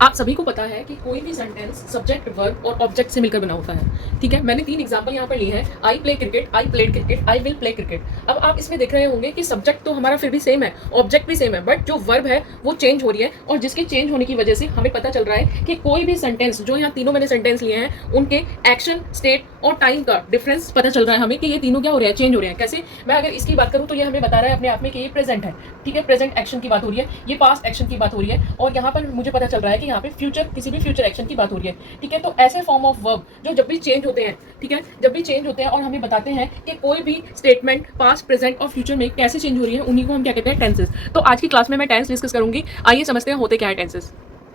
आप सभी को पता है कि कोई भी सेंटेंस सब्जेक्ट, वर्ब और ऑब्जेक्ट से मिलकर बना होता है। ठीक है, मैंने 3 एग्जांपल यहाँ पर लिए हैं। I play cricket, I played cricket, I will play cricket. अब आप इसमें देख रहे होंगे कि सब्जेक्ट तो हमारा फिर भी सेम है, ऑब्जेक्ट भी सेम है, बट जो वर्ब है वो चेंज हो रही है, और जिसके चेंज होने की वजह से हमें पता चल रहा है कि कोई भी सेंटेंस, जो यहाँ तीनों मैंने सेंटेंस लिए हैं, उनके एक्शन, स्टेट और टाइम का डिफरेंस पता चल रहा है हमें कि ये तीनों क्या हो रहे हैं, चेंज हो रहे हैं। कैसे? मैं अगर इसकी बात करूँ तो ये हमें बता रहा है अपने आप में कि ये प्रेजेंट है। ठीक है, प्रेजेंट एक्शन की बात हो रही है, ये पास्ट एक्शन की बात हो रही है, और यहाँ पर मुझे पता चल रहा है कि यहाँ पे फ्यूचर, किसी भी फ्यूचर एक्शन की बात हो रही है। ठीक है, तो ऐसे फॉर्म ऑफ वर्ब जो जब भी चेंज होते हैं, ठीक है, जब भी चेंज होते हैं और हमें बताते हैं कि कोई भी स्टेटमेंट पास्ट, प्रेजेंट और फ्यूचर में कैसे चेंज हो रही है, उन्हीं को हम क्या कहते हैं, टेंसेस। तो आज की क्लास में मैं टेंस डिस्कस करूंगी। आइए समझते हैं होते क्या है टेंसेस।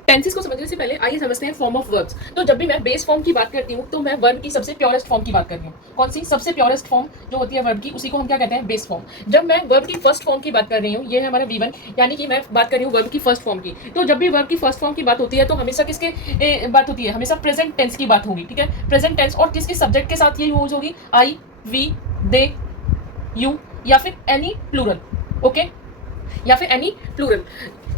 टेंसेस को समझने से पहले आइए समझते हैं फॉर्म ऑफ वर्ब्स। तो जब भी मैं बेस फॉर्म की बात करती हूँ तो मैं वर्ब की सबसे प्योरेस्ट फॉर्म की बात कर रही हूँ। कौन सी? सबसे प्योरेस्ट फॉर्म जो होती है वर्ब की, उसी को हम क्या कहते हैं, बेस फॉर्म। जब मैं वर्ब की फर्स्ट फॉर्म की बात कर रही हूँ, ये है हमारा V1, यानी कि मैं बात कर रही हूँ वर्ब की फर्स्ट फॉर्म की। तो जब भी वर्ब की फर्स्ट फॉर्म की बात होती है तो हमेशा किसके बात होती है? हमेशा प्रेजेंट टेंस की बात होगी। ठीक है, प्रेजेंट टेंस, और किसके सब्जेक्ट के साथ ये यूज होगी? आई, वी, दे, यू, या फिर एनी प्लूरल। ओके, या फिर एनी प्लूरल।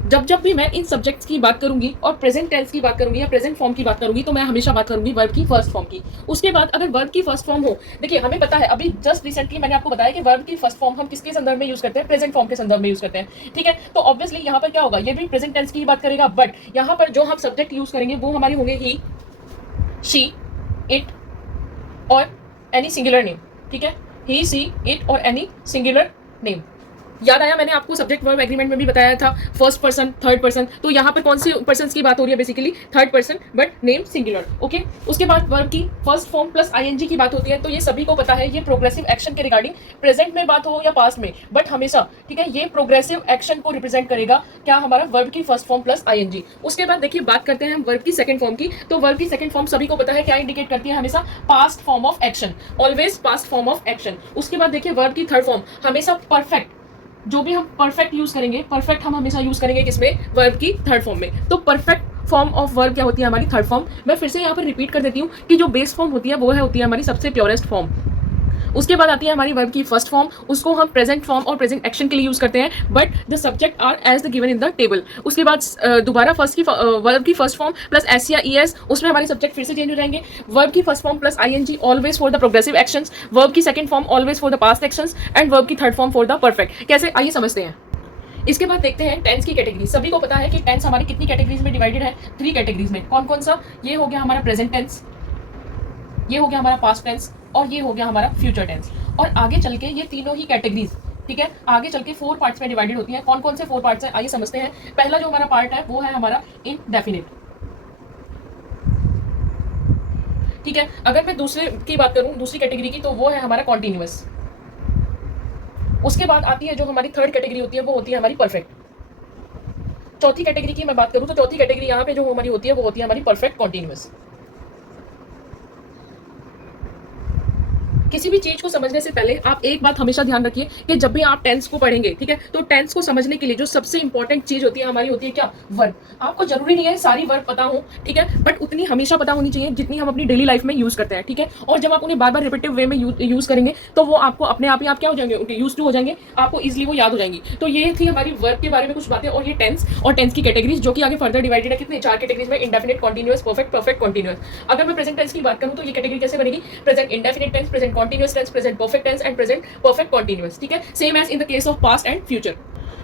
जब जब भी मैं इन सब्जेक्ट्स की बात करूंगी और प्रेजेंट टेंस की बात करूंगी या प्रेजेंट फॉर्म की बात करूंगी, तो मैं हमेशा बात करूंगी वर्ब की फर्स्ट फॉर्म की। उसके बाद अगर वर्ब की फर्स्ट फॉर्म हो, देखिए हमें पता है, अभी जस्ट रिसेंटली मैंने आपको बताया कि वर्ब की फर्स्ट फॉर्म हम किसके संदर्भ में यूज करते हैं? प्रेजेंट फॉर्म के संदर्भ में यूज करते हैं। ठीक है, तो ऑब्वियसली यहाँ पर क्या होगा, ये भी प्रेजेंट टेंस की बात करेगा, बट यहाँ पर जो हम सब्जेक्ट यूज करेंगे वो हमारे होंगे ही, शी, इट और एनी सिंगुलर नेम। ठीक है, ही, सी, इट और एनी सिंगुलर नेम। याद आया, मैंने आपको सब्जेक्ट वर्ब एग्रीमेंट में भी बताया था, फर्स्ट पर्सन, थर्ड पर्सन। तो यहाँ पर कौन से पर्सन की बात हो रही है? Basically third person, but name singular. Okay, उसके बाद वर्ब की फर्स्ट फॉर्म प्लस आईएनजी की बात होती है। तो ये सभी को पता है, ये प्रोग्रेसिव एक्शन के रिगार्डिंग, प्रेजेंट में बात हो या पास्ट में, बट हमेशा, ठीक है, ये प्रोग्रेसिव एक्शन को रिप्रेजेंट करेगा क्या? हमारा वर्ब की फर्स्ट फॉर्म प्लस आईएनजी। उसके बाद देखिए बात करते हैं हम वर्ब की सेकंड फॉर्म की। तो वर्ब की सेकंड फॉर्म सभी को पता है क्या इंडिकेट करती है? हमेशा past form of action, always past form of action. उसके बाद देखिए वर्ब की थर्ड फॉर्म हमेशा परफेक्ट, जो भी हम परफेक्ट यूज करेंगे, परफेक्ट हम हमेशा यूज करेंगे किसमें? वर्ब की थर्ड फॉर्म में। तो परफेक्ट फॉर्म ऑफ वर्ब क्या होती है? हमारी थर्ड फॉर्म। मैं फिर से यहाँ पर रिपीट कर देती हूँ कि जो बेस फॉर्म होती है वो होती है हमारी सबसे प्योरेस्ट फॉर्म। उसके बाद आती है हमारी वर्ब की फर्स्ट फॉर्म, उसको हम प्रेजेंट फॉर्म और प्रेजेंट एक्शन के लिए यूज करते हैं, but the subject are as the given in the table. उसके बाद दोबारा फर्स्ट की वर्ब की फर्स्ट फॉर्म प्लस एस या ई एस, उसमें हमारे सब्जेक्ट फिर से चेंज हो जाएंगे। वर्ब की first form plus ING always for the progressive actions, verb की second form always for the past actions, and verb की third form for the perfect. कैसे? आइए समझते हैं। इसके बाद देखते हैं टेंस की कैटेगरी। सभी को पता है कि टेंस हमारी कितनी कैटेगरीज में डिवाइडेड है? 3 कैटेगरीज में। कौन कौन सा? ये हो गया हमारा प्रेजेंट टेंस, ये हो गया हमारा पास्ट टेंस, और ये हो गया हमारा फ्यूचर टेंस। और आगे चल के ये तीनों ही कैटेगरीज, ठीक है, आगे चल के 4 पार्ट्स में डिवाइडेड होती हैं। कौन कौन से 4 पार्ट्स हैं? आइए समझते हैं। पहला जो हमारा पार्ट है वो है हमारा इनडेफिनिट। ठीक है, अगर मैं दूसरे की बात करूं, दूसरी कैटेगरी की, तो वो है हमारा कॉन्टिन्यूअस। उसके बाद आती है जो हमारी थर्ड कैटेगरी होती है, वो होती है हमारी परफेक्ट। चौथी कैटेगरी की मैं बात करूं तो चौथी कैटेगरी यहाँ पे जो हमारी होती है वो होती है हमारी परफेक्ट कॉन्टिन्यूअस। किसी भी चीज को समझने से पहले आप एक बात हमेशा ध्यान रखिए कि जब भी आप टेंस को पढ़ेंगे, ठीक है, तो टेंस को समझने के लिए जो सबसे इंपॉर्टेंट चीज होती है हमारी, होती है क्या? वर्ब। आपको जरूरी नहीं है सारी वर्ब पता हो, ठीक है, बट उतनी हमेशा पता होनी चाहिए जितनी हम अपनी डेली लाइफ में यूज करते हैं। ठीक है, और जब आप उन्हें बार बार रिपीटिव वे में यूज करेंगे तो वो आपको अपने आप ही आप क्या हो जाएंगे, उनके यूज टू हो जाएंगे, आपको इजिली वो याद हो जाएंगी। तो ये थी हमारी वर्ब के बारे में कुछ बातें, और ये टेंस और टेंस की कैटेगरीज, जो कि आगे फर्दर डिवाइडेड है कितने? 4 कैटेगरीज में, indefinite, continuous, perfect, perfect continuous. अगर मैं प्रेजेंट टेंस की बात करूं तो ये कैटेगरी कैसे बनेगी? Present indefinite tense, present continuous tense, present perfect tense and present perfect continuous. ठीक है, same as in the case of past and future.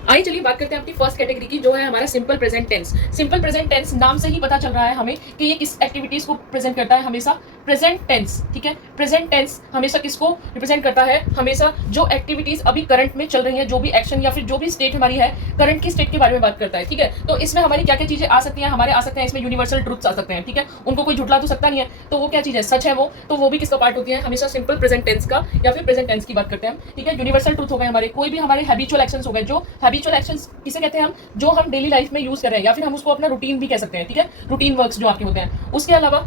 आइए चलिए बात करते हैं अपनी फर्स्ट कैटेगरी की, जो है हमारा simple present tense. Simple present tense नाम से ही पता चल रहा है हमें कि ये किस एक्टिविटीज को प्रेजेंट करता है? हमेशा प्रेजेंट टेंस। ठीक है, प्रेजेंट टेंस हमेशा किसको रिप्रेजेंट करता है? हमेशा जो एक्टिविटीज अभी करंट में चल रही है, जो भी एक्शन या फिर जो भी स्टेट हमारी है, करंट की स्टेट के बारे में बात करता है। ठीक है, तो इसमें हमारी क्या क्या चीजें आ सकती हैं? हमारे आ सकते हैं इसमें यूनिवर्सल ट्रूथ्स आ सकते हैं। ठीक है, उनको कोई झुटला तो सकता नहीं है, तो वो क्या चीज है? सच है वो, तो वो भी किसका पार्ट होती है? हमेशा सिंपल प्रेजेंट टेंस का या फिर प्रेजेंट टेंस की बात करते हैं हम। ठीक है, यूनिवर्सल ट्रूथ हो गए हमारे, कोई भी हमारे हैबिचुअल एक्शंस हो गए, जो हैबिचुअल एक्शंस किसे कहते हैं हम? जो हम डेली लाइफ में यूज कर रहे हैं, या फिर हम उसको अपना रूटीन भी कह सकते हैं। ठीक है, रूटीन वर्क्स जो आपके होते हैं। उसके अलावा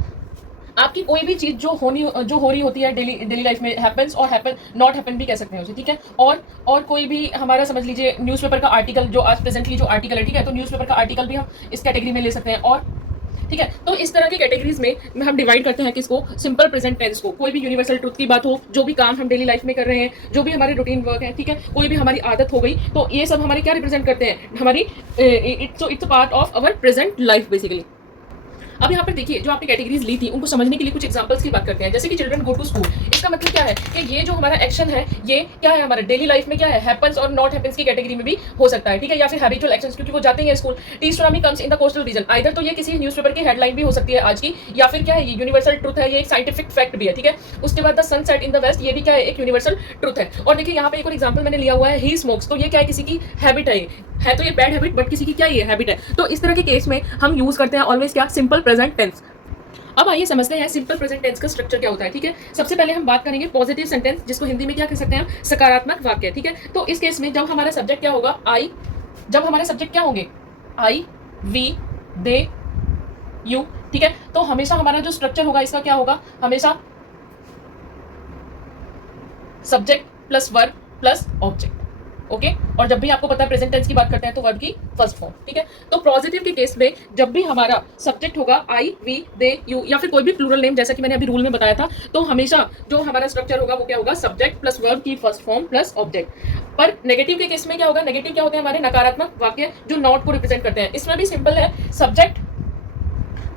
आपकी कोई भी चीज जो हो रही होती है डेली लाइफ में, हैपेंस और हैपन, नॉट हैपन भी कह सकते हैं उसे। ठीक है, और कोई भी हमारा समझ लीजिए न्यूज़पेपर का आर्टिकल, जो आज प्रेजेंटली जो आर्टिकल है, ठीक है, तो न्यूज़पेपर का आर्टिकल भी हम इस कैटेगरी में ले सकते हैं। और ठीक है, तो इस तरह की कैटेगरीज में हम डिवाइड करते हैं किसको? सिंपल प्रेजेंट टेंस को। कोई भी यूनिवर्सल ट्रूथ की बात हो, जो भी काम हम डेली लाइफ में कर रहे हैं, जो भी हमारे रूटीन वर्क है, ठीक है, कोई भी हमारी आदत हो गई, तो ये सब हमारे क्या रिप्रेजेंट करते हैं? हमारी it's part of our present life basically. अब यहाँ पर देखिए जो आपने कैटेगरीज ली थी उनको समझने के लिए कुछ एग्जांपल्स की बात करते हैं, जैसे कि चिल्ड्रन गो टू स्कूल। इसका मतलब क्या है कि ये जो हमारा एक्शन है ये क्या है, हमारे डेली लाइफ में क्या है, हैपेंस और नॉट हैपेंस की कैटेगरी में भी हो सकता है, ठीक है, या फिर हैबिचुअल एक्शंस, क्योंकि वो जाते हैं school. T tsunami comes in the coastal region, either तो ये किसी न्यूज़पेपर की हेडलाइन भी हो सकती है आज की, या फिर क्या है ये यूनिवर्सल ट्रुथ है, ये एक साइंटिफिक फैक्ट भी है, ठीक है। उसके बाद the sun set in the west, ये भी क्या है, एक यूनिवर्सल ट्रुथ है। और देखिए यहाँ पे एक और एग्जांपल मैंने लिया हुआ है, ही स्मोक्स, तो ये क्या है, किसी की हैबिट है तो ये बैड हैबिट, बट किसी की क्या ये हैबिट है। तो इस तरह के केस में हम यूज करते हैं ऑलवेज क्या, सिंपल प्रेजेंट टेंस। अब आइए समझते हैं सिंपल प्रेजेंट टेंस का स्ट्रक्चर क्या होता है, ठीक है। सबसे पहले हम बात करेंगे पॉजिटिव सेंटेंस, जिसको हिंदी में क्या कह सकते हैं हम, सकारात्मक वाक्य, ठीक है। तो इस केस में जब हमारा सब्जेक्ट क्या होगा, जब हमारे सब्जेक्ट क्या होंगे, आई, वी, दे, यू, ठीक है, तो हमेशा हमारा जो स्ट्रक्चर होगा इसका क्या होगा, हमेशा subject plus verb plus object, okay. और जब भी आपको पता है प्रेजेंट टेंस की बात करते हैं तो वर्ब की फर्स्ट फॉर्म, ठीक है। तो पॉजिटिव के केस में जब भी हमारा सब्जेक्ट होगा आई, वी, दे, यू, या फिर कोई भी प्लूरल नेम, जैसा कि मैंने अभी रूल में बताया था, तो हमेशा जो हमारा स्ट्रक्चर होगा वो क्या होगा, सब्जेक्ट प्लस वर्ब की फर्स्ट फॉर्म प्लस ऑब्जेक्ट। पर नेगेटिव के केस में क्या होगा, नेगेटिव क्या होते हैं हमारे, नकारात्मक वाक्य जो नॉट को रिप्रेजेंट करते हैं। इसमें भी सिंपल है, सब्जेक्ट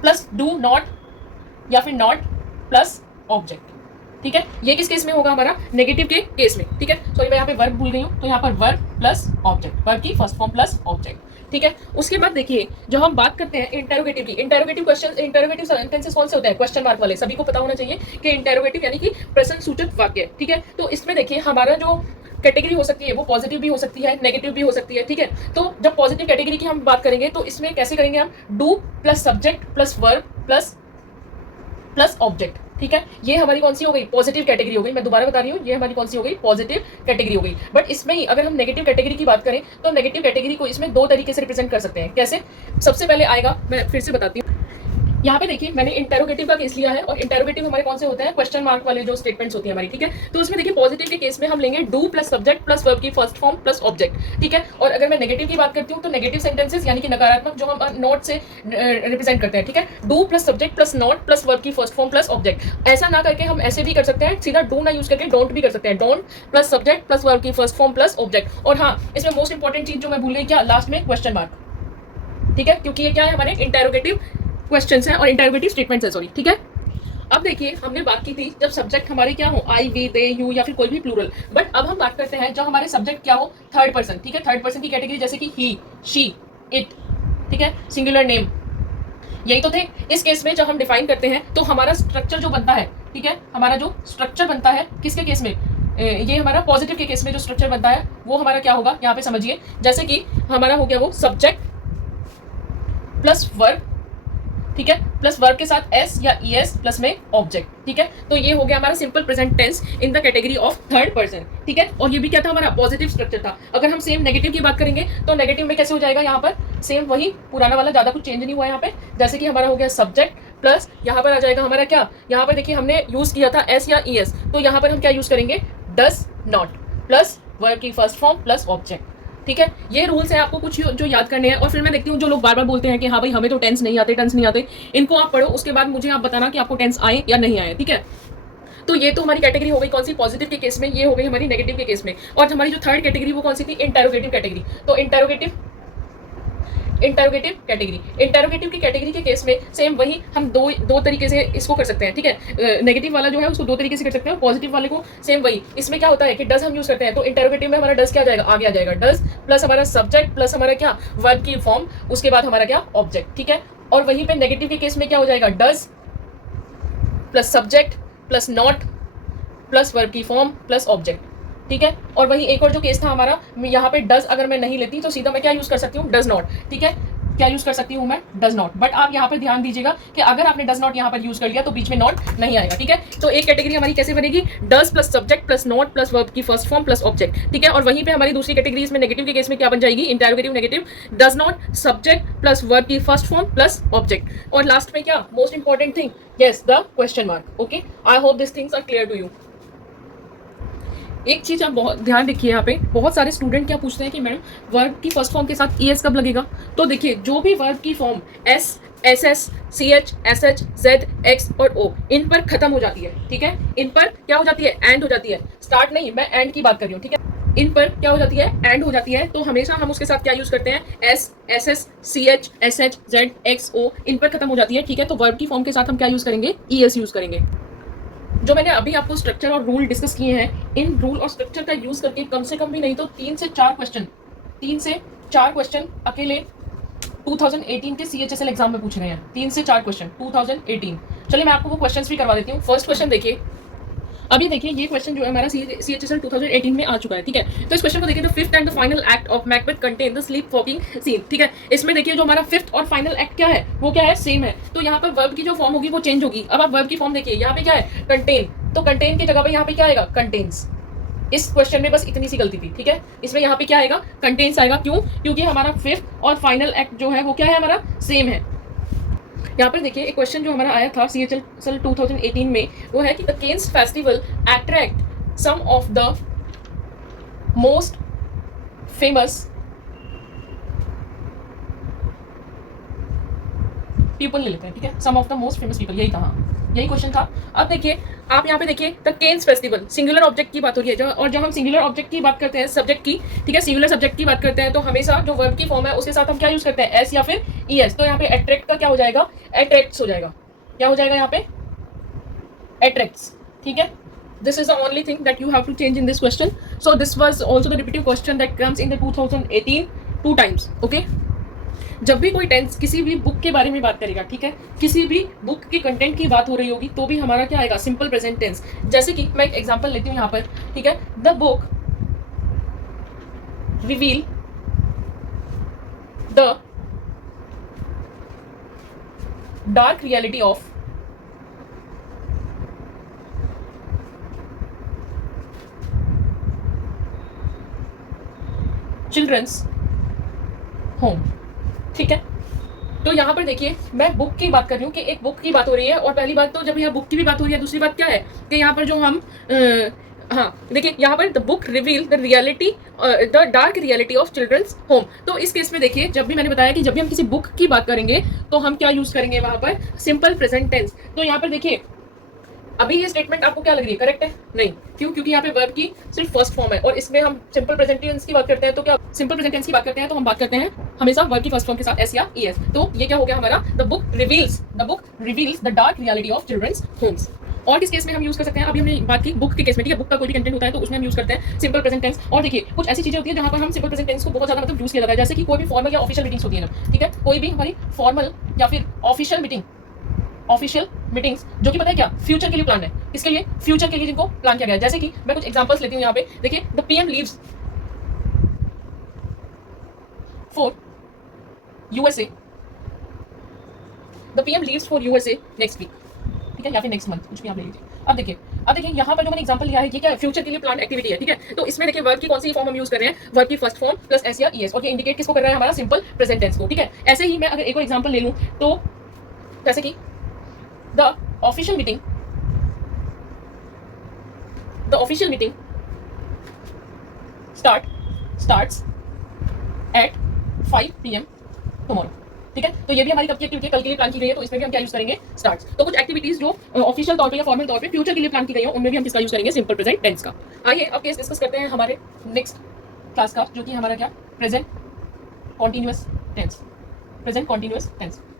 प्लस डू नॉट या फिर नॉट प्लस ऑब्जेक्ट, ठीक है। ये किस केस में होगा, हमारा नेगेटिव के केस में, ठीक है। सॉरी मैं यहाँ पे वर्ब भूल गई हूँ, तो यहाँ पर वर्ब प्लस ऑब्जेक्ट, वर्ब की फर्स्ट फॉर्म प्लस ऑब्जेक्ट, ठीक है। उसके बाद देखिए जो हम बात करते हैं इंटेरोगेटिव की, इंटेरोगेटिव क्वेश्चन, इंटेरोगेटिव सेंटेंसेस कौन से होते हैं, क्वेश्चन मार्क वाले, सभी को पता होना चाहिए कि इंटेरोगेटिव यानी कि प्रश्न सूचक वाक्य, ठीक है। तो इसमें देखिए हमारा जो कैटेगरी हो सकती है वो पॉजिटिव भी हो सकती है, नेगेटिव भी हो सकती है, ठीक है। तो जब पॉजिटिव कैटेगरी की हम बात करेंगे तो इसमें कैसे करेंगे हम, do plus subject plus verb plus object, ठीक है। ये हमारी कौन सी हो गई, पॉजिटिव कैटेगरी हो गई। मैं दोबारा बता रही हूँ, ये हमारी कौन सी हो गई, पॉजिटिव कैटेगरी हो गई। बट इसमें ही अगर हम नेगेटिव कैटेगरी की बात करें तो नेगेटिव कैटेगरी को इसमें दो तरीके से रिप्रेजेंट कर सकते हैं। कैसे, सबसे पहले आएगा, मैं फिर से बताती हूँ, यहाँ पे देखिए मैंने इंटेरोगेटिव का केस लिया है, और इंटेरोगेटिव हमारे कौन से होते हैं, क्वेश्चन मार्क वाले जो स्टेटमेंट्स होती है हमारी, ठीक है। तो उसमें देखिए पॉजिटिव के केस में हम लेंगे do plus subject plus verb की फर्स्ट फॉर्म प्लस ऑब्जेक्ट, ठीक है। और अगर मैं नेगेटिव की बात करती हूँ तो नेगेटिव सेंटेंसेस यानी कि नकारात्मक जो हम नॉट से रिप्रेजेंट करते हैं, ठीक है, do plus subject plus not plus verb की फर्स्ट फॉर्म प्लस ऑब्जेक्ट। ऐसा ना करके हम ऐसे भी कर सकते हैं, सीधा डू ना यूज करके डोंट भी कर सकते हैं, don't plus subject plus verb की फर्स्ट फॉर्म प्लस ऑब्जेक्ट। और हाँ, इसमें मोस्ट इंपॉर्टेंट चीज जो मैं भूल गई, क्या, लास्ट में क्वेश्चन मार्क, ठीक है, क्योंकि ये क्या है, हमारे इंटेरोगेटिव क्वेश्चंस हैं और इंटरोगेटिव स्टेटमेंट्स हैं, सॉरी, ठीक है। अब देखिए हमने बात की थी जब सब्जेक्ट हमारे क्या हो, आई, वी, दे, यू, या फिर कोई भी प्लूरल। बट अब हम बात करते हैं जब हमारे सब्जेक्ट क्या हो, थर्ड पर्सन, ठीक है। थर्ड पर्सन की कैटेगरी जैसे कि ही, शी, इट, ठीक है, सिंगुलर नेम, यही तो थे। इस केस में जब हम डिफाइन करते हैं तो हमारा स्ट्रक्चर जो बनता है, ठीक है, हमारा जो स्ट्रक्चर बनता है किसके केस में, ये हमारा पॉजिटिव के केस में जो स्ट्रक्चर बनता है वो हमारा क्या होगा, यहाँ पे समझिए, जैसे कि हमारा हो गया वो सब्जेक्ट प्लस वर्ब, ठीक है, प्लस वर्ब के साथ एस या ई एस प्लस में ऑब्जेक्ट, ठीक है। तो ये हो गया हमारा simple present tense in the category of third person, ठीक है। और ये भी क्या था, हमारा पॉजिटिव स्ट्रक्चर था। अगर हम सेम नेगेटिव की बात करेंगे तो नेगेटिव में कैसे हो जाएगा, यहाँ पर सेम वही पुराना वाला, ज्यादा कुछ चेंज नहीं हुआ यहाँ पे। जैसे कि हमारा हो गया सब्जेक्ट प्लस यहाँ पर आ जाएगा हमारा क्या, यहाँ पर देखिए हमने यूज किया था एस या ई एस, तो यहाँ पर हम क्या यूज करेंगे, डज नॉट प्लस वर्ब की फर्स्ट फॉर्म प्लस ऑब्जेक्ट, ठीक है। ये रूल्स हैं, आपको कुछ जो याद करने हैं। और फिर मैं देखती हूँ जो लोग बार बार बोलते हैं कि हाँ भाई हमें तो टेंस नहीं आते, इनको आप पढ़ो, उसके बाद मुझे आप बताना कि आपको टेंस आए या नहीं आए, ठीक है। तो ये तो हमारी कैटेगरी हो गई कौन सी, पॉजिटिव के केस में, ये हो गई हमारी नेगेटिव के केस में। और हमारी जो थर्ड कैटेगरी वो कौन सी थी, इंटेरोगेटिव कैटेगरी। तो इंटेरोगेटिव इंटेरोगेटिव की कैटेगरी के केस में सेम वही हम दो तरीके से इसको कर सकते हैं, ठीक है। नेगेटिव वाला जो है उसको दो तरीके से कर सकते हैं, पॉजिटिव वाले को सेम वही। इसमें क्या होता है कि डज हम यूज करते हैं, तो इंटेरोगेटिव में हमारा डज क्या आ जाएगा, आगे आ जाएगा डज प्लस हमारा सब्जेक्ट प्लस हमारा क्या, वर्ब की फॉर्म, उसके बाद हमारा क्या, ऑब्जेक्ट, ठीक है। और वहीं पे नेगेटिव के केस में क्या हो जाएगा, does plus subject plus not plus verb की फॉर्म प्लस ऑब्जेक्ट, ठीक है। और वही एक और जो केस था हमारा, यहाँ पे डज अगर मैं नहीं लेती तो सीधा मैं क्या यूज कर सकती हूँ, डज नॉट, ठीक है। क्या यूज कर सकती हूँ मैं, डज नॉट। बट आप यहाँ पर ध्यान दीजिएगा कि अगर आपने डज नॉट यहाँ पर यूज कर लिया तो बीच में नॉट नहीं आएगा, ठीक है। तो एक कैटेगरी हमारी कैसे बनेगी, does plus subject plus not plus verb की फर्स्ट फॉर्म प्लस ऑब्जेक्ट, ठीक है। और वहीं पे हमारी दूसरी कैटेगरी इसमें नेगेटिव के केस में क्या बन जाएगी, interrogative negative, does not subject plus verb की फर्स्ट फॉर्म प्लस ऑब्जेक्ट। और लास्ट में क्या, most important thing, yes, the question mark, okay. I hope this things are clear to you. एक चीज आप बहुत ध्यान रखिए, यहाँ पे बहुत सारे स्टूडेंट क्या पूछते हैं कि मैडम वर्ब की फर्स्ट फॉर्म के साथ ई एस कब लगेगा। तो देखिए जो भी वर्ब की form S, S S, C H, S H, Z, X और ओ, इन पर खत्म हो जाती है, ठीक है। इन पर क्या हो जाती है, एंड हो जाती है, स्टार्ट नहीं, मैं एंड की बात कर रही हूँ, ठीक है। इन पर क्या हो जाती है, एंड हो जाती है, तो हमेशा हम उसके साथ क्या यूज करते हैं, S, S S, C H, S H, Z, X, O, इन पर खत्म हो जाती है, ठीक है। तो वर्ब की फॉर्म के साथ हम क्या यूज करेंगे, ई एस यूज करेंगे। जो मैंने अभी आपको स्ट्रक्चर और रूल डिस्कस किए हैं, इन रूल और स्ट्रक्चर का यूज करके कम से कम भी नहीं तो 3 से 4 क्वेश्चन अकेले 2018 के CHSL एग्जाम में पूछ रहे हैं। 3 से 4 क्वेश्चन 2018। चलिए मैं आपको वो क्वेश्चंस भी करवा देती हूँ। फर्स्ट क्वेश्चन देखिए, अभी देखिए ये क्वेश्चन जो है हमारा CHSL 2018 में आ चुका है, ठीक है। तो इस क्वेश्चन को देखिए, the fifth and the final act of Macbeth contain the sleep walking scene, ठीक है। इसमें देखिए जो हमारा फिफ्थ और फाइनल एक्ट क्या है, वो क्या है, सेम है। तो यहाँ पर वर्ब की जो फॉर्म होगी वो चेंज होगी। अब आप वर्ब की फॉर्म देखिए, यहाँ पे क्या है, कंटेन, तो कंटेन की जगह पे यहाँ पे क्या आएगा, कंटेन्स। इस क्वेश्चन में बस इतनी सी गलती थी, ठीक है। इसमें यहाँ पे क्या आएगा, कंटेन्स आएगा। क्यों, क्योंकि हमारा फिफ्थ और फाइनल एक्ट जो है वो क्या है, हमारा सेम है। यहाँ पर देखिए एक क्वेश्चन जो हमारा आया था CHSL 2018 में, वो है कि the Cannes festival attract some of the most famous people ले लेते हैं, ठीक है। Some of the most famous people, यही कहा, यही क्वेश्चन था। अब देखिए आप यहाँ पे देखिए, the Cannes festival, singular object की बात हो रही है। और जब हम सिंगुलर ऑब्जेक्ट की बात करते हैं, सब्जेक्ट की, ठीक है, सिंगुलर सब्जेक्ट की बात करते हैं, तो हमेशा जो वर्ब की फॉर्म है उसके साथ हम क्या यूज करते हैं, एस या फिर ई एस। तो यहाँ पे अट्रैक्ट का क्या हो जाएगा, अट्रैक्ट्स हो जाएगा। क्या हो जाएगा यहाँ पे, अट्रैक्ट्स, ठीक है। This is the only thing that you have to change in this question. So this was also the repetitive question that comes in the 2018 2 times. Okay. जब भी कोई टेंस किसी भी बुक के बारे में बात करेगा, ठीक है, किसी भी बुक के कंटेंट की बात हो रही होगी, तो भी हमारा क्या आएगा, सिंपल प्रेजेंट टेंस। जैसे कि मैं एक एग्जांपल लेती हूँ यहाँ पर, ठीक है, the book reveal the dark reality of children's home, ठीक है। तो यहाँ पर देखिए मैं बुक की बात कर रही हूँ कि एक बुक की बात हो रही है, और पहली बात तो जब यहाँ बुक की भी बात हो रही है, दूसरी बात क्या है कि यहाँ पर जो हम हाँ देखिए यहाँ पर the book reveal the reality the dark reality of children's home. तो इस केस में देखिए, जब भी मैंने बताया कि जब भी हम किसी बुक की बात करेंगे तो हम क्या यूज करेंगे वहां पर, सिंपल प्रेजेंट टेंस। तो यहाँ पर देखिए अभी ये स्टेटमेंट आपको क्या लग रही है, करेक्ट है, नहीं, क्यों, क्योंकि यहाँ पे वर्ब की सिर्फ फर्स्ट फॉर्म है, और इसमें हम सिंपल प्रेजेंट टेंस की बात करते हैं, तो क्या सिंपल प्रेजेंट टेंस की बात करते हैं तो हम बात करते हैं हमेशा वर्ब की फर्स्ट फॉर्म के साथ एस या ई एस। तो ये क्या हो गया हमारा, the book reveals the dark reality of children's homes. और किस केस में हम यूज कर सकते हैं, अभी हमने बात की बुक के केस में, ठीक है, बुक का कोई भी कंटेंट होता है तो उसमें हम यूज करते हैं सिंपल प्रेजेंट टेंस। और देखिए कुछ ऐसी चीजें होती है जहां पर हम सिंपल प्रेजेंट टेंस को बहुत ज्यादा मतलब यूज किया जाता है, जैसे कि कोई भी फॉर्मल या ऑफिशियल मीटिंग्स होती है ना, ठीक है, कोई भी हमारी फॉर्मल या फिर ऑफिशियल मीटिंग्स जो कि पता है क्या, फ्यूचर के लिए प्लान है, इसके लिए फ्यूचर के लिए जिनको प्लान किया गया है। जैसे कि मैं कुछ एग्जांपल्स लेती हूँ यहाँ पे, देखिए, the PM leaves for USA, the PM leaves for USA next week, ठीक है, या फिर नेक्स्ट मंथ, कुछ भी आप ले लीजिए। अब देखिए यहाँ पर जो मैंने एग्जांपल लिया है, ये क्या है, फ्यूचर के लिए प्लान एक्टिविटी है, ठीक है। तो इसमें देखिए वर्ब की कौन सी फॉर्म हम यूज कर रहे हैं, वर्ब की फर्स्ट फॉर्म प्लस एस या ई एस, और ये इंडिकेट किसको कर रहा है, हमारा सिंपल प्रेजेंट टेंस को, ठीक है। ऐसे ही मैं अगर एक और एग्जांपल ले लूँ, तो जैसे कि the official meeting starts at 5 PM tomorrow, ठीक है। तो ये भी हमारी कब की एक्टिविटी कल के लिए प्लान की गई है, तो इसमें भी हम क्या यूज करेंगे, स्टार्ट्स। तो कुछ एक्टिविटीज जो ऑफिशियल तौर पे या फॉर्मल तौर पे फ्यूचर के लिए प्लान की गई हो, उनमें भी हम किसका यूज करेंगे, सिंपल प्रेजेंट टेंस का। आइए अब केस डिस्कस करते हैं हमारे नेक्स्ट क्लास का, जो कि हमारा क्या, प्रेजेंट कॉन्टिन्यूअस टेंस।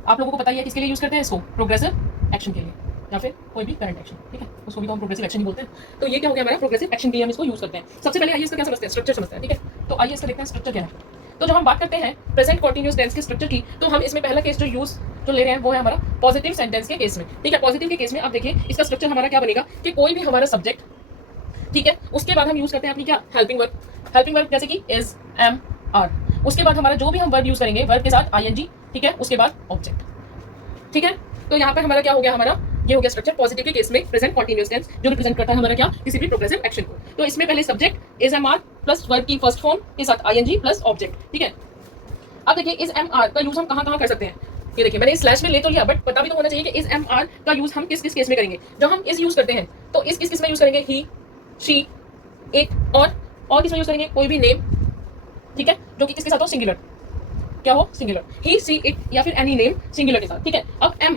आप लोगों को पता ही है किसके लिए यूज करते हैं इसको, प्रोग्रेसिव एक्शन के लिए या फिर कोई भी करंट एक्शन, ठीक है, उसको भी तो हम प्रोग्रेसिव एक्शन ही बोलते हैं। तो ये क्या हो गया हमारा, प्रोग्रेसिव एक्शन के लिए हम इसको यूज करते हैं। सबसे पहले आइए इसका क्या समझते हैं, स्ट्रक्चर समझते हैं, ठीक है। तो आइए इसका देखते हैं स्ट्रक्चर क्या है। तो जब हम बात करते हैं प्रेजेंट कॉन्टिन्यूअस टेंस के स्ट्रक्चर की, तो हम इसमें पहला केस जो ले रहे हैं वो है हमारा पॉजिटिव सेंटेंस के केस में, ठीक है। पॉजिटिव के केस में अब देखिए इसका स्ट्रक्चर हमारा क्या बनेगा कि कोई भी हमारा सब्जेक्ट, ठीक है, उसके बाद हम यूज करते हैं अपनी क्या, हेल्पिंग वर्ब, जैसे कि इज, एम, आर। उसके बाद हमारा जो भी हम वर्ब यूज करेंगे, वर्ब के साथ आईएनजी, ठीक है, उसके बाद ऑब्जेक्ट, ठीक है। तो यहाँ पर हमारा क्या हो गया, हमारा ये हो गया स्ट्रक्चर पॉजिटिव के केस में, प्रेजेंट कॉन्टिन्यूअस टेंस जो रिप्रेजेंट करता है हमारा क्या, किसी भी प्रोग्रेसिव एक्शन को। तो इसमें पहले subject is am are plus verb की फर्स्ट फॉर्म के साथ आईएनजी प्लस ऑब्जेक्ट, ठीक है। अब देखिए इज एम आर का यूज हम कहाँ कर सकते हैं, ये देखिए मैंने स्लैश में ले तो लिया, बट पता भी तो होना चाहिए कि इज एम आर का यूज हम किस किस केस में करेंगे। जब हम इज यूज करते हैं तो इस किस में यूज करेंगे, ही, शी, इट, और किस में यूज करेंगे, कोई भी नेम, ठीक है, जो कि किसके साथ हो, सिंगुलर, क्या हो, सिंगुलर, ही, सी, इट या फिर एनी नेम सिंगुलर के साथ, ठीक है। अब एम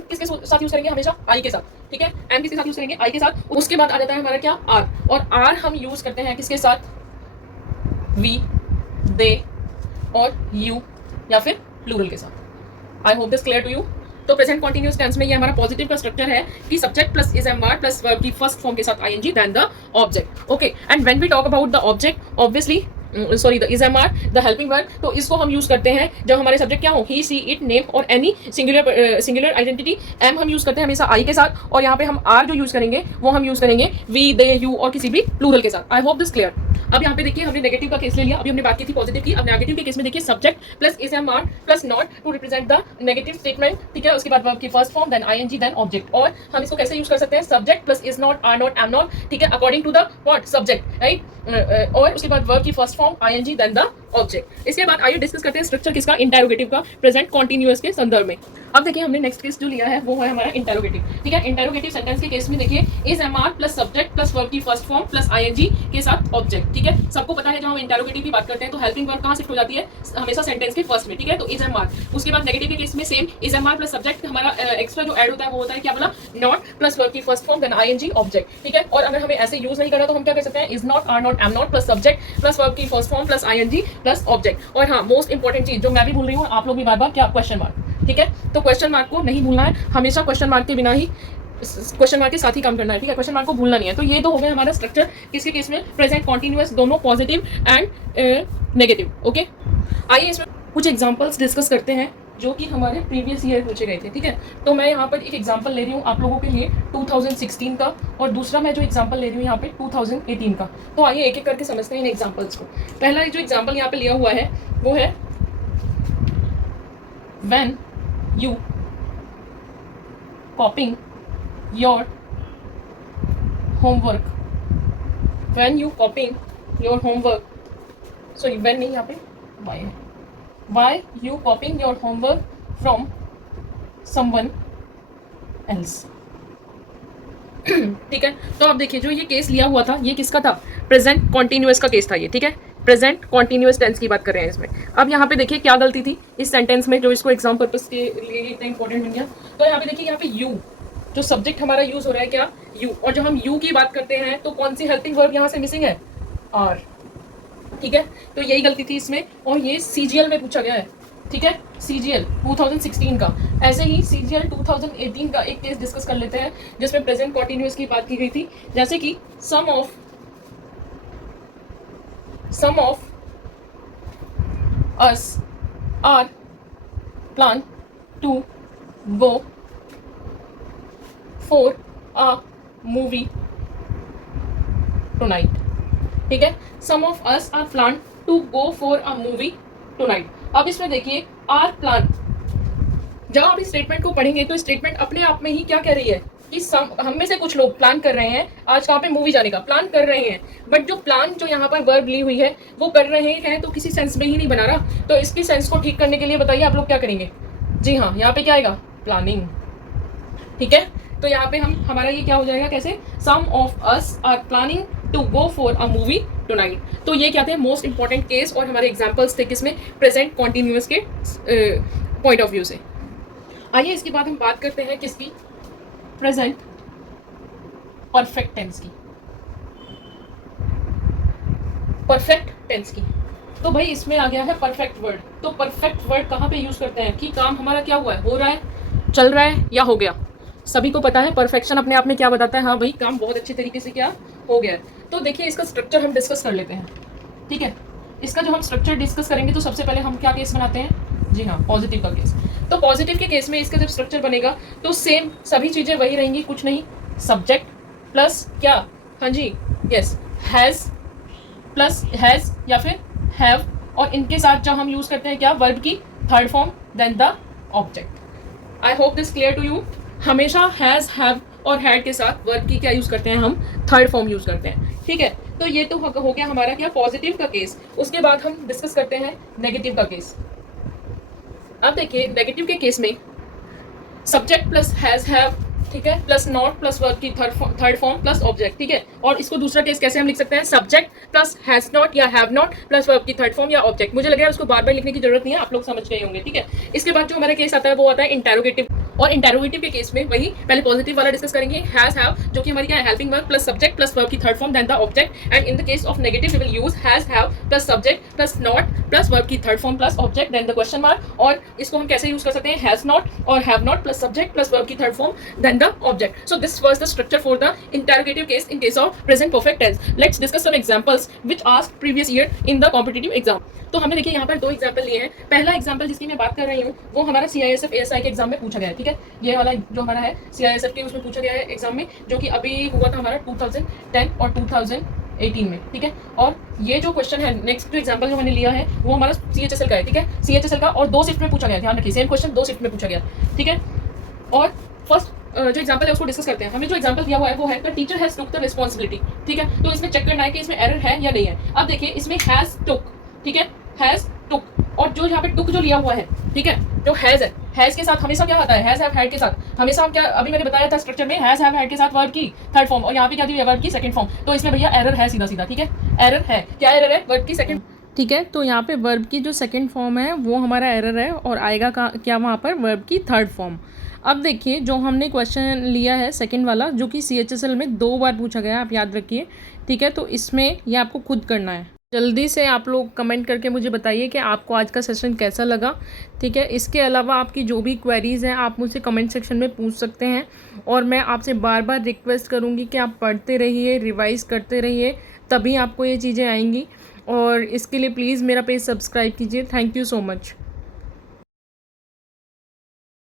किसके साथ यूज करेंगे, हमेशा आई के साथ, ठीक है, एम किसके साथ यूज करेंगे, आई के साथ। उसके बाद आ जाता है हमारा क्या, आर, और आर हम यूज करते हैं किसके साथ, वी, दे और यू या फिर प्लूरल के साथ। I hope this clear to you. तो प्रेजेंट कॉन्टिन्यूअस टेंस में ये हमारा पॉजिटिव का स्ट्रक्चर है कि subject plus is am are plus verb की फर्स्ट फॉर्म के साथ ING then the object. Okay, and when we talk about the object, obviously sorry the is am are the helping verb, तो इसको हम use करते हैं जब हमारे सब्जेक्ट क्या हो, ही, सी, इट, नेम और एनी सिंगुलर आइडेंटिटी। एम हम यूज करते हैं हमेशा आई के साथ, और यहाँ पे हम आर जो यूज करेंगे वो हम यूज करेंगे वी, दे, यू और किसी भी प्लूरल के साथ। I hope this clear. अब यहाँ पे देखिए हमने नेगेटिव का केस ले लिया, अभी हमने बात की थी पॉजिटिव की, अब नेगेटिव के केस में देखिए subject plus is am are plus not to represent the negative statement, ठीक है। उसके बाद वर्ब की first form then ING then object, और हम इसको कैसे यूज कर सकते हैं, subject plus is not, are not, am not, ठीक है, according to the what subject, right. और उसके बाद वर्ब की first form ING then the object. इसके बाद आइए डिस्कस करते हैं स्ट्रक्चर किसका, इंटेरोगेटिव का, प्रेजेंट कॉन्टिन्यूअस के संदर्भ में। अब देखिए हमने नेक्स्ट केस जो लिया है वो है हमारा इंटेरोगेटिव, ठीक है। इंटेरोगेटिव सेंटेंस के केस में देखिए is am are plus subject plus verb की फर्स्ट फॉर्म प्लस आईएनजी के साथ ऑब्जेक्ट, ठीक है। सबको पता है जब हम इंटेरोगेटिव की बात करते हैं तो हेल्पिंग वर्ब कहाँ शिफ्ट हो जाती है, हमेशा सेंटेंस के फर्स्ट में, ठीक है। तो इज एम आर, उसके बाद नेगेटिव के केस में same is am are plus subject, हमारा एक्स्ट्रा जो ऐड होता है वो होता है क्या बोला, नॉट प्लस वर्ब की first form then ING object, ठीक है। और अगर हमें ऐसे यूज नहीं करना तो हम क्या कर सकते हैं, is not, are not, am not plus subject plus verb की first form plus ING plus object. और हाँ, मोस्ट इंपॉर्टेंट चीज जो मैं भी भूल रही हूँ, आप लोग भी बार बार, क्या, क्वेश्चन मार्क, ठीक है। तो क्वेश्चन मार्क को नहीं भूलना है, हमेशा क्वेश्चन मार्क के बिना ही, क्वेश्चन मार्क के साथ ही काम करना है, ठीक है। क्वेश्चन मार्क को भूलना नहीं है। तो ये तो हो गया हमारा स्ट्रक्चर किसके केस में, प्रेजेंट कॉन्टिन्यूअस, दोनों पॉजिटिव एंड नेगेटिव। ओके, आइए इसमें कुछ एग्जांपल्स डिस्कस करते हैं जो कि हमारे प्रीवियस ईयर पूछे गए थे, ठीक है। तो मैं यहाँ पर एक एग्जांपल ले रही हूँ आप लोगों के लिए 2016 का, और दूसरा मैं जो एग्जांपल ले रही हूँ यहाँ पे 2018 का। तो आइए एक एक करके समझते हैं इन एग्जांपल्स को। पहला जो एग्जांपल यहाँ पे लिया हुआ है वो है when you copying your homework, when you copying your homework, sorry when नहीं यहाँ पे why you copying your homework from someone else, ठीक है। तो आप देखिए जो ये केस लिया हुआ था ये किसका था, प्रेजेंट कॉन्टिन्यूअस का केस था ये, ठीक है। प्रेजेंट कॉन्टिन्यूअस टेंस की बात कर रहे हैं इसमें। अब यहाँ पे देखिए क्या गलती थी इस सेंटेंस में जो इसको एग्जाम पर्पस के लिए इतना इंपॉर्टेंट बन गया। तो यहाँ पे देखिए यहाँ पे यू, जो सब्जेक्ट हमारा यूज हो रहा है क्या, यू, और जब हम यू की बात करते हैं तो कौन सी हेल्पिंग वर्ब यहाँ से मिसिंग है, आर, ठीक है। तो यही गलती थी इसमें, और ये सीजीएल में पूछा गया है, ठीक है, सीजीएल 2016 का। ऐसे ही सीजीएल 2018 का एक केस डिस्कस कर लेते हैं जिसमें प्रेजेंट कॉन्टिन्यूअस की बात की गई थी, जैसे कि सम of us are plan to go for a movie tonight, ठीक है। some of us are plan to go for a movie tonight। अब इसमें देखिए आर प्लान, जब आप इस स्टेटमेंट को पढ़ेंगे तो स्टेटमेंट अपने आप में ही क्या कह रही है कि हम में से कुछ लोग प्लान कर रहे हैं आज कहाँ पे मूवी जाने का प्लान कर रहे हैं, बट जो प्लान जो यहाँ पर वर्ब ली हुई है वो कर रहे हैं तो किसी सेंस में ही नहीं बना रहा। तो इसकी सेंस को ठीक करने के लिए बताइए आप लोग क्या करेंगे, जी हाँ, यहाँ पे क्या आएगा, प्लानिंग, ठीक है। तो यहाँ पे हमारा ये क्या हो जाएगा, कैसे, some of us are planning to go for a movie tonight. तो ये क्या थे, मोस्ट इंपॉर्टेंट केस और हमारे एग्जाम्पल्स थे किसमें, प्रेजेंट कॉन्टिन्यूअस के पॉइंट ऑफ व्यू से। आइए इसके बाद हम बात करते हैं किसकी, प्रेजेंट परफेक्ट टेंस की, परफेक्ट टेंस की। तो भाई इसमें आ गया है परफेक्ट वर्ड। तो परफेक्ट वर्ड कहाँ पे यूज करते हैं कि काम हमारा क्या हुआ है, हो रहा है, चल रहा है या हो गया। सभी को पता है परफेक्शन अपने आप में क्या बताता है, हाँ भाई काम बहुत अच्छे तरीके से क्या हो गया है। तो देखिए इसका स्ट्रक्चर हम डिस्कस कर लेते हैं, ठीक है। इसका जो हम स्ट्रक्चर डिस्कस करेंगे तो सबसे पहले हम क्या केस बनाते हैं, जी हाँ, पॉजिटिव का केस। तो पॉजिटिव के केस में इसका जब स्ट्रक्चर बनेगा तो सेम सभी चीज़ें वही रहेंगी, कुछ नहीं, सब्जेक्ट प्लस क्या, हाँ जी, यस, हैज़ प्लस हैज़ या फिर हैव, और इनके साथ जब हम यूज़ करते हैं क्या, वर्ब की third form then the object. I hope this clear to you. हमेशा हैज़, हैव और हैड के साथ वर्ब की क्या यूज़ करते हैं, हम थर्ड फॉर्म यूज़ करते हैं, ठीक है। तो ये तो हो गया हमारा क्या, पॉजिटिव का केस। उसके बाद हम डिस्कस करते हैं नेगेटिव का केस। अब देखिए नेगेटिव के केस में सब्जेक्ट प्लस हैज़, हैव, ठीक है, प्लस नॉट प्लस वर्ब की थर्ड फॉर्म प्लस ऑब्जेक्ट, ठीक है। और इसको दूसरा केस कैसे हम लिख सकते हैं, सब्जेक्ट प्लस हैज़ नॉट या हैव नॉट प्लस वर्ब की थर्ड फॉर्म या ऑब्जेक्ट। मुझे लग रहा है उसको बार बार लिखने की जरूरत नहीं है, आप लोग समझ गए होंगे, ठीक है। इसके बाद जो हमारा केस आता है वो आता है इंटेरोगेटिव। और इंटेरोगेटिव के केस में वही पहले पॉजिटिव वाला डिस्कस करेंगे, हैज हैव, जो कि हमारी क्या है, helping verb plus subject plus verb की third form then the object. And in the case of negative we will use has have plus subject plus not plus verb की third form plus object then the question mark. और इसको हम कैसे use कर सकते हैं, has not और have not plus subject plus verb की third form then the object. So this was the structure for the interrogative case in case of present perfect tense. Let's discuss some examples which asked previous year in the competitive exam. तो हमने देखिए यहाँ पर दो example लिए हैं। पहला example जिसकी मैं बात कर रही हूँ वो हमारा CISF ASI के एग्जाम में पूछा गया है, ठीक है। ये वाला जो हमारा है CISF के, उसमें पूछा गया है एग्जाम में, जो कि अभी हुआ था हमारा 2010 और 2018 में, ठीक है। और ये जो क्वेश्चन है, नेक्स्ट जो एग्जाम्पल जो मैंने लिया है वो हमारा CHSL का है, ठीक है। CHSL का, और 2 शिफ्ट में पूछा गया, ध्यान रखिए, सेम क्वेश्चन 2 शिफ्ट में पूछा गया, ठीक है। और फर्स्ट जो एग्जाम्पल है उसको डिस्कस करते हैं। हमें जो एग्जाम्पल दिया हुआ है वो है the teacher has took the responsibility, ठीक है। तो इसमें चेक करना है कि इसमें एरर है या नहीं है। अब देखिए इसमें हैज टुक, ठीक है, हैज टुक, और जो यहाँ पे टुक जो लिया हुआ है, ठीक है, जो हैज है, हैज के साथ हमेशा क्या आता है, हैज हैव हैड के साथ हमेशा हम क्या, अभी मैंने बताया था स्ट्रक्चर में, हैज हैव हैड के साथ वर्ब की थर्ड फॉर्म, और यहाँ पे क्या दी है, वर्ब की सेकंड फॉर्म। तो इसमें भैया एरर है सीधा सीधा, ठीक है, एरर है। क्या एरर है, वर्ब की सेकंड, ठीक है। तो यहाँ पे वर्ब की जो सेकंड फॉर्म है वो हमारा एरर है, और आएगा क्या वहाँ पर, वर्ब की थर्ड फॉर्म। अब देखिए जो हमने क्वेश्चन लिया है सेकंड वाला, जो कि CHSL में 2 बार पूछा गया है, आप याद रखिए, ठीक है। तो इसमें ये आपको खुद करना है। जल्दी से आप लोग कमेंट करके मुझे बताइए कि आपको आज का सेशन कैसा लगा, ठीक है। इसके अलावा आपकी जो भी क्वेरीज़ हैं आप मुझसे कमेंट सेक्शन में पूछ सकते हैं, और मैं आपसे बार बार रिक्वेस्ट करूँगी कि आप पढ़ते रहिए, रिवाइज़ करते रहिए, तभी आपको ये चीज़ें आएंगी। और इसके लिए प्लीज़ मेरा पेज सब्सक्राइब कीजिए। Thank you so much.